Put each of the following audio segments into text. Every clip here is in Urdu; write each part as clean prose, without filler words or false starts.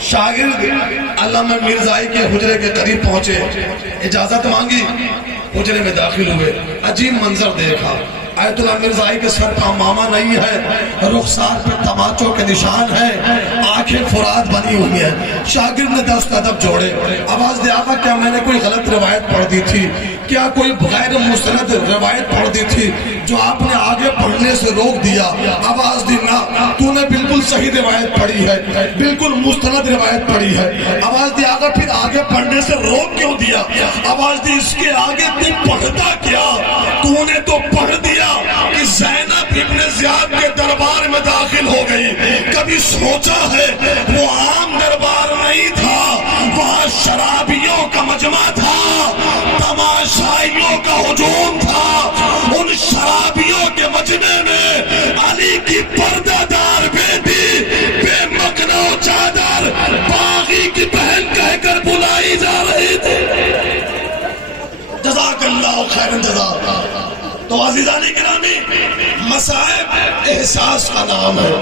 شاگرد علامہ مرزائی کے حجرے کے قریب پہنچے، اجازت مانگی، حجرے میں داخل ہوئے، عجیب منظر دیکھا۔ آیت اللہ مرزائی کے سر پہ امامہ نہیں ہے، رخسار پہ تماچوں کے نشان ہیں، آنکھیں فرات بنی ہوئی ہیں۔ شاگرد نے دست ادب جوڑے، آواز دیا آقا کیا میں نے کوئی غلط روایت پڑھ دی تھی؟ کیا کوئی غیر مستند روایت پڑھ دی تھی جو آپ نے آگے پڑھنے سے روک دیا؟ آواز دی نہ، تو نے بالکل صحیح روایت پڑھی ہے، بالکل مستند روایت پڑھی ہے۔ آواز دی آقا پھر آگے پڑھنے سے روک کیوں دیا؟ آواز دی اس کے آگے تو پڑھتا کیا؟ تو نے تو پڑھ دیا کہ زینب ابن زیاد کے دربار میں داخل ہو گئی۔ کبھی سوچا ہے وہ عام دربار نہیں تھا، وہاں شرابیوں کا مجمع تھا، تماشائیوں کا ہجوم تھا۔ ان شرابیوں کے مجمع میں علی کی پردہ دار بیٹی بے مکنا و چادر باغی کی بہن کہہ کر بلائی جا رہی تھی۔ جزاک اللہ خیر جزا۔ تو عزیزان گرامی، مصائب احساس کا نام ہے۔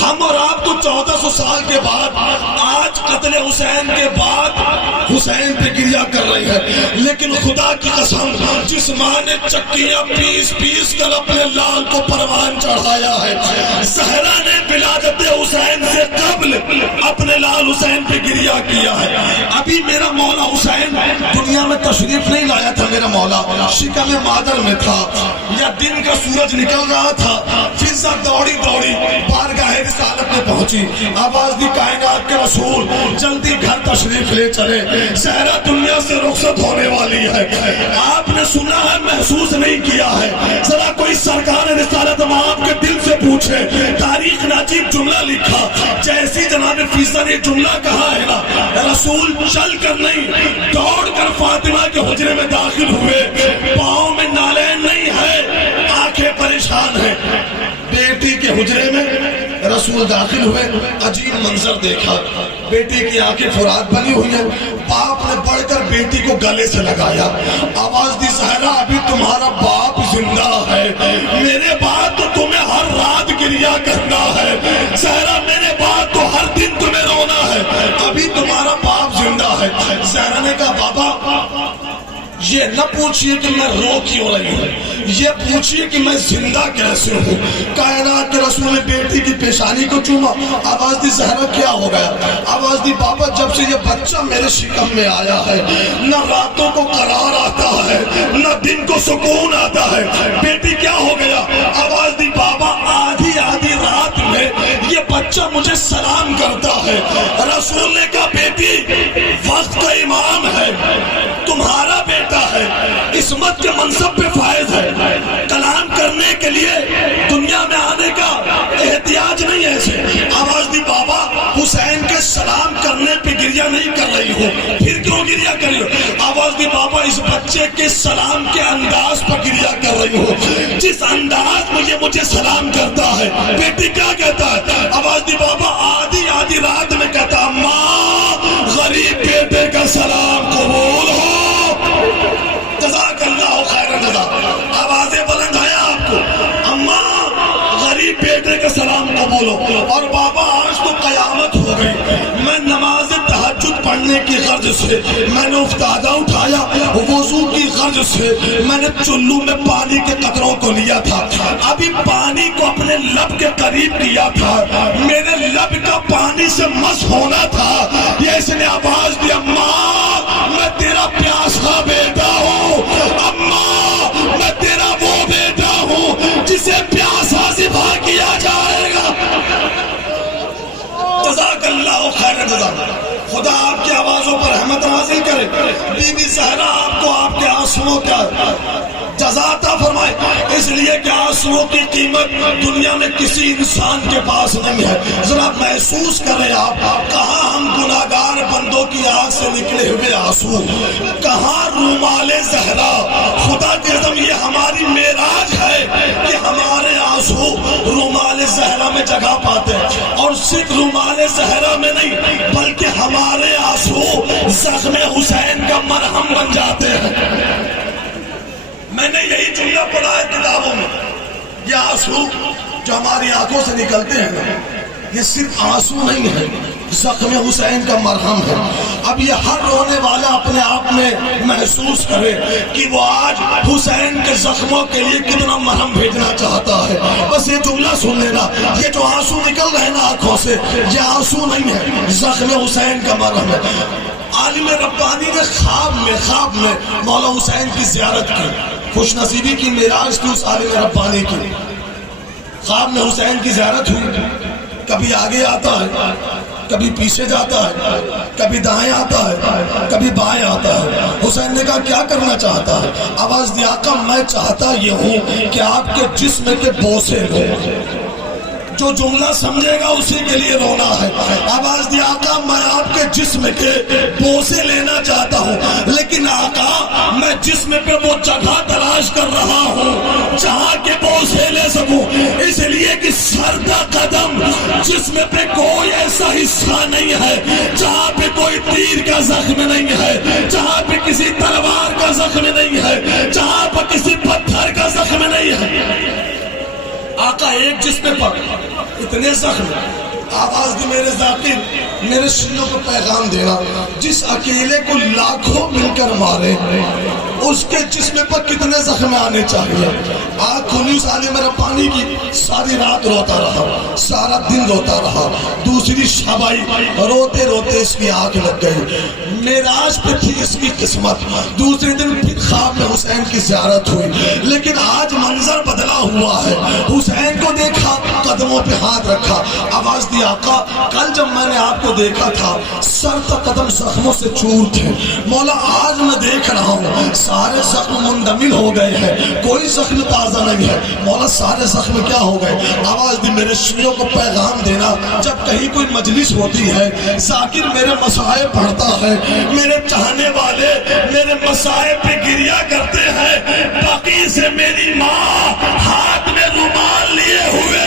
ہم اور آپ تو 1400 سال کے بعد، آج قتل حسین کے بعد حسین پہ گریہ کر رہی ہے، لیکن خدا کی قسم جس ماں نے چکیاں پیس پیس کر اپنے لال کو پروان چڑھایا ہے، زہرا نے ولادت حسین سے قبل اپنے لال حسین پہ گریہ کیا ہے۔ ابھی میرا مولا حسین دنیا میں تشریف نہیں لایا تھا، میرا مولا شکم مادر میں تھا، یا دن کا سورج نکل رہا تھا، فضا دوڑی دوڑی بارگاہ رسالت میں پہنچی۔ آواز دی کائنات کے رسول جلدی گھر تشریف لے چلے، زہرا دنیا سے رخصت ہونے والی ہے۔ آپ نے سنا ہے، محسوس نہیں کیا ہے؟ ذرا کوئی سرکار رسالت آپ کے دل سے پوچھے، تاریخ نے عجیب جملہ لکھا، جیسی جناب فیصد نے جملہ کہا ہے نا، رسول چل کر نہیں دوڑ کر فاطمہ کے حجرے میں داخل ہوئے، پاؤں میں نالین نہیں ہے، آنکھیں پریشان ہیں۔ بیٹی کے حجرے میں رسول داخل ہوئے، عجیب منظر دیکھا، بیٹی کی آنکھیں فرات بنی ہوئی ہیں۔ باپ نے بڑھ کر بیٹی کو گلے سے لگایا، آواز دی زہرا ابھی تمہارا باپ زندہ ہے، میرے بعد تو تمہیں ہر رات گریہ کرنا ہے، زہرا میرے بعد تو ہر دن تمہیں رونا ہے، ابھی تمہارا باپ زندہ ہے۔ زہرا نے کہا بابا یہ نہ پوچھئے کہ میں رو کیوں رہی ہوں، یہ پوچھئے کہ میں زندہ کیسے ہوں۔ کائنات کے رسول نے بیٹی کی پیشانی کو چوما۔ آواز دی زہرا کیا ہو گیا؟ آواز دی بابا جب سے یہ بچہ میرے شکم میں آیا ہے، نہ راتوں کو قرار آتا ہے، نہ دن کو سکون آتا ہے۔ بیٹی کیا ہو گیا؟ آواز دی بابا آدھی آدھی رات میں یہ بچہ مجھے سلام کرتا ہے۔ رسول نے کہا بیٹی وقت کا امام ہے، تمہارا بیٹا ہے، عصمت کے منصب پہ فائز ہے، کلام کرنے کے لیے دنیا میں آنے کا احتیاج نہیں ہے اسے۔ آواز دی بابا حسین کے سلام کرنے پہ گریہ نہیں کر رہی ہو، پھر کیوں گریہ کر رہی ہو؟ آواز دی بابا اس بچے کے سلام کے انداز پر گریہ کر رہی ہو، جس انداز میں یہ مجھے سلام کرتا ہے۔ بیٹی کیا کہتا ہے؟ آواز دی بابا آدھی آدھی رات میں کہتا ماں غریب بیٹے کا سلام قبول ہو۔ جزاک اللہ خیر جزا۔ آوازیں بلند ہیں آپ کو، اماں غریب بیٹے کا سلام قبول ہو۔ اور بابا آج تو قیامت ہو گئی، میں نماز تہجد پڑھنے کی غرض سے میں نے افتادہ اٹھایا، وضو کی غرض سے میں نے چلو میں پانی کے قطروں کو لیا تھا، ابھی پانی کو اپنے لب کے قریب کیا تھا، میرے لب کا پانی سے مس ہونا تھا، یہ اس نے آواز دی اماں میں تیرا پیاسا بیٹا ہوں، اماں میں تیرا وہ بیٹا ہوں جسے پیاسا سپا کیا جائے گا۔ جزاک اللہ خیر جزا۔ خدا آپ کی آوازوں پر رحمت نازل کرے۔ بی بی زہرا آپ کو آپ کے آنسوؤں کا جزا عطا فرمائے، اس لیے کہ آنسوؤں کی قیمت دنیا میں کسی انسان کے پاس نہیں ہے۔ ذرا محسوس کریں آپ، کہاں ہم گناہگار بندوں کی آنکھ سے نکلے ہوئے آنسو، کہاں رومال زہرا۔ خدا کی قسم یہ ہماری معراج ہے کہ ہمارے آنسو رومال زہرا میں جگہ پاتے ہیں، اور صرف رومال زہرا میں نہیں بلکہ ہمارے آنسو زخم حسین کا مرہم بن جاتے ہیں۔ میں نے یہی جملہ پڑھا ہے کتابوں میں، یہ آنسو جو ہماری آنکھوں سے نکلتے ہیں نا، یہ صرف آنسو نہیں ہے، زخم حسین کا مرہم ہے۔ اب یہ ہر رونے والا اپنے آپ میں محسوس کرے کہ وہ آج حسین کے زخموں کے لیے کتنا مرہم بھیجنا چاہتا ہے۔ بس یہ جملہ سن لینا، یہ جو آنسو نکل رہے ہیں نا آنکھوں سے، یہ آنسو نہیں ہے، زخم حسین کا مرہم ہے۔ عالم ربانی نے خواب میں مولا حسین کی زیارت کی، خوش نصیبی کی معراج تھی اس عالم ربانی کی۔ خواب میں حسین کی زیارت ہوئی، کبھی آگے آتا ہے، کبھی پیچھے جاتا ہے، کبھی دائیں آتا ہے، کبھی بائیں آتا ہے۔ حسین نے کہا کیا کرنا چاہتا ہے؟ آواز دی آقا میں چاہتا یہ ہوں کہ آپ کے جسم کے بوسے ہوں۔ جو جملہ سمجھے گا اسی کے لیے رونا ہے۔ آواز دی آقا میں آپ کے جسم کے بوسے لینا چاہتا ہوں، لیکن آقا میں جسم پہ وہ جگہ تلاش کر رہا ہوں جہاں کے بوسے لے سکوں، اس لیے کہ سردہ قدم جسم پہ کوئی ایسا حصہ نہیں ہے جہاں پہ کوئی تیر کا زخم نہیں ہے، جہاں پہ کسی تلوار کا زخم نہیں ہے، جہاں پہ کسی پتھر کا زخم نہیں ہے۔ آقا ایک جسم پر اتنے زخم، آواز دی میرے ذاکر میرے سینوں کو پیغام دینا، جس اکیلے کو لاکھوں مل کر مارے اس کے جسم پر کتنے زخم آنے چاہیے۔ آنکھ کھلی اس عالم ربانی کی، ساری رات روتا رہا، سارا دن روتا رہا، دوسری شب آئی، روتے روتے اس کی آنکھ لگ گئی۔ معراج پہ تھی اس کی قسمت، دوسرے دن پھر خواب میں حسین کی زیارت ہوئی، لیکن آج منظر بدلا ہوا ہے۔ حسین کو دیکھا، قدموں پہ ہاتھ رکھا، آواز دی آقا کل جب میں نے آپ کو دیکھا تھا سر تک قدم زخموں سے چور تھے، مولا آج میں دیکھ رہا ہوں سارے زخم مندمل ہو گئے ہیں، کوئی زخم تازہ نہیں ہے۔ مولا سارے زخم کیا ہو گئے؟ آواز دی میرے شیعوں کو پیغام دینا، جب کہیں کوئی مجلس ہوتی ہے ذاکر میرے مسائب پڑھتا ہے، میرے چاہنے والے میرے مسائب پہ گریا کرتے ہیں، باقی سے میری ماں ہاتھ میں رومال لیے ہوئے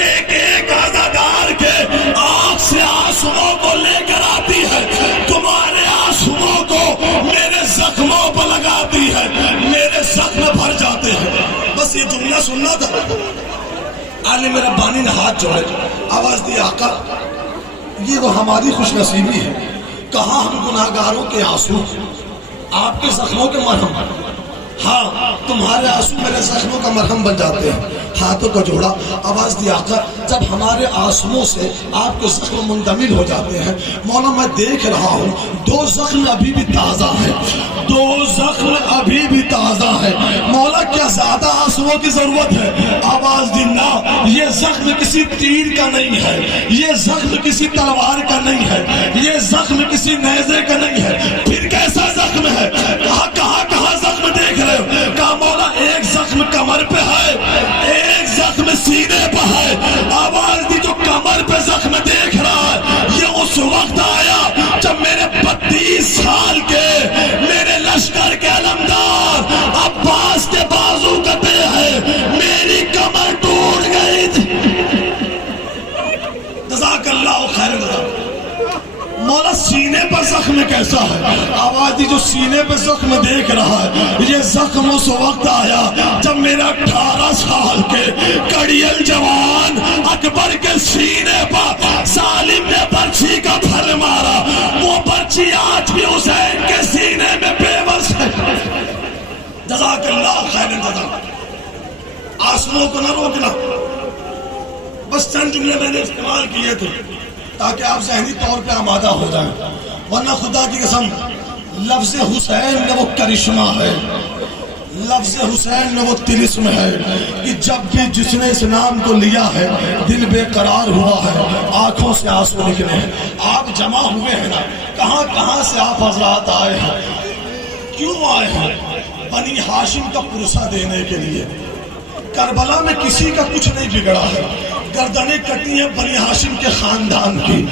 ایک ایک عزادار کے آنکھ سے آنسوؤں کو لے کر آتی ہے، تمہارے آنسوؤں کو میرے زخموں پر لگاتی ہے، میرے زخم بھر جاتے ہیں۔ بس یہ جملہ سننا تھا۔ عالم ربانی نے ہاتھ جوڑے، آواز دی آقا یہ وہ ہماری خوش نصیبی ہے، کہاں ہم گناہگاروں کے آنسو آپ کے زخموں کے مرہم، ہاں تمہارے آنسو میرے زخموں کا مرہم بن جاتے ہیں۔ ہاتھوں کو جوڑا، آواز دی آقا جب ہمارے آنسوؤں سے آپ کے زخم منتمل ہو جاتے ہیں، مولا میں دیکھ رہا ہوں دو زخم ابھی بھی تازہ ہیں، دو زخم ابھی بھی تازہ ہیں، مولا کیا زیادہ آنسوؤں کی ضرورت ہے؟ آواز دی نہ، یہ زخم کسی تیر کا نہیں ہے، یہ زخم کسی تلوار کا نہیں ہے، یہ زخم کسی نیزے کا نہیں ہے، پھر کیسا زخم ہے؟ کہاں زخم دیکھ رہے ہو؟ کہا مولا ایک زخم کمر پہ ہے، ایک زخم سینے پہ ہے۔ آواز دی جو کمر پہ زخم دیکھ رہا ہے یہ اس وقت آیا جب میرے 32 سال کے میرے لشکر کے علمدار عباس کے بازو کٹے ہیں، میری کمر ٹوٹ گئی تھی۔ جزاک اللہ خیر۔ مولا سینے پر زخم کیسا ہے؟ آواز دی جو سینے پر زخم دیکھ رہا ہے یہ زخم اس وقت آیا جب میرا 18 سال کے کڑیل جوان اکبر کے سینے پر ظالم نے برچھی کا پھل مارا، وہ برچھی آج بھی حسین کے سینے میں بے بس ہے۔ جزاک اللہ خیر جزاک۔ آنسوؤں کو نہ روکنا، بس چند جملے میں نے استعمال کیے تھے تاکہ آپ ذہنی طور پہ آمادہ ہو جائیں، ورنہ خدا کی قسم لفظ حسین میں وہ کرشمہ ہے، لفظ حسین میں وہ طلسم ہے کہ جب بھی جس نے اس نام کو لیا ہے دل بے قرار ہوا ہے، آنکھوں سے آنسو نکلے ہیں۔ آپ جمع ہوئے ہیں نا، کہاں سے آپ حضرات آئے ہیں؟ کیوں آئے ہیں؟ بنی ہاشم کا پرسہ دینے کے لیے۔ کربلا میں کسی کا کچھ نہیں بگڑا ہے، گردنیں کٹی ہیں بنی ہاشم کے خاندان کی،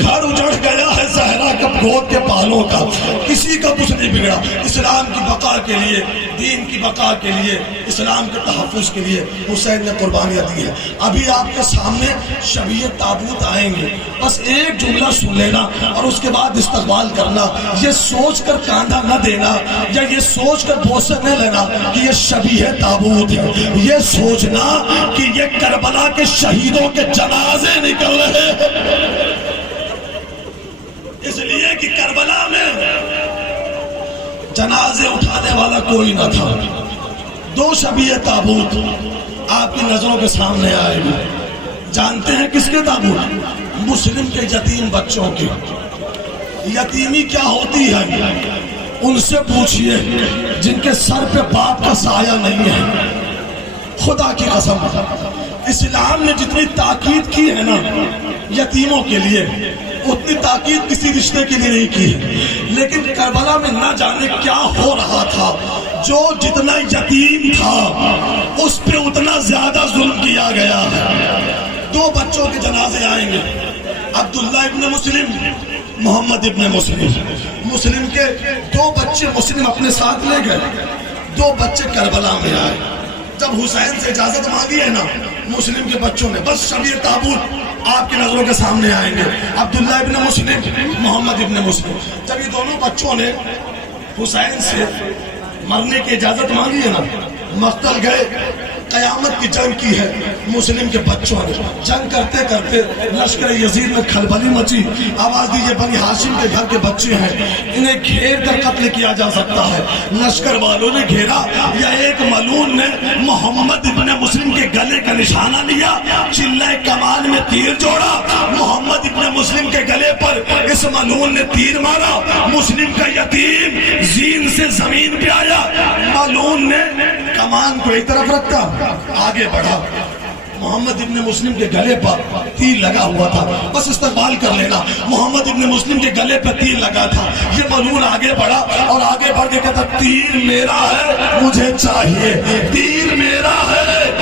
گھر اجڑ گیا ہے زہرا کا گود کے بالوں کا کسی کا کچھ نہیں بگڑا. اسلام کی بقا کے لیے, دین کی بقا کے لیے, اسلام کے تحفظ کے لیے حسین نے قربانیاں دی ہیں. ابھی آپ کے سامنے شبیہ تابوت آئیں گے, بس ایک جملہ سن لینا اور اس کے بعد استقبال کرنا. یہ سوچ کر کاندھا نہ دینا یا یہ سوچ کر بوسے نہ لینا کہ یہ شبیہ تابوت ہے. یہ سوچنا کہ یہ کربلا کے شہیدوں کے جنازے نکل رہے ہیں, اس لیے کہ کربلا میں جنازے اٹھانے والا کوئی نہ تھا. 2 شبیہ تابوت آپ کی نظروں کے سامنے آئے گا. جانتے ہیں کس کے تابوت؟ مسلم کے یتیم بچوں کے. یتیمی کیا ہوتی ہے ان سے پوچھئے جن کے سر پہ باپ کا سایہ نہیں ہے. خدا کی قسم, اسلام نے جتنی تاکید کی ہے نا یتیموں کے لیے, اتنی تاکید کسی رشتے کے لیے نہیں کی. لیکن کربلا میں نہ جانے کیا ہو رہا تھا, جو جتنا یتیم تھا اس پہ اتنا زیادہ ظلم کیا گیا ہے. 2 بچوں کے جنازے آئیں گے, عبداللہ ابن مسلم, محمد ابن مسلم. مسلم کے 2 بچے مسلم اپنے ساتھ لے گئے. 2 بچے کربلا میں آئے. جب حسین سے اجازت مانگی ہے نا مسلم کے بچوں نے, بس شبیہ تابوت آپ کی نظروں کے سامنے آئیں گے. عبداللہ ابن مسلم, محمد ابن مسلم. جب یہ دونوں بچوں نے حسین سے مرنے کی اجازت مانگی ہے نا, مقتل گئے. قیامت کی جنگ کی ہے مسلم کے بچوں نے. جنگ کرتے کرتے لشکر یزید میں کھلبلی مچی. آواز دی یہ بنی ہاشم کے گھر کے بچے ہیں, انہیں گھیر کر قتل کیا جا سکتا ہے. لشکر والوں نے گھیرا, یا ایک ملعون نے محمد ابن مسلم کے گلے کا نشانہ لیا, چلہ کمان میں تیر جوڑا, محمد ابن مسلم کے گلے پر اس ملعون نے تیر مارا. مسلم کا یتیم زین سے زمین پہ آیا. ملعون نے کمان کو ایک طرف رکھا, آگے بڑھا. محمد ابن مسلم کے گلے پر تیر لگا ہوا تھا, بس استقبال کر لینا. محمد ابن مسلم کے گلے پر تیر لگا تھا. یہ ملعون آگے بڑھا اور آگے بڑھ کے کہتا تیر میرا ہے, مجھے چاہیے, تیر میرا ہے.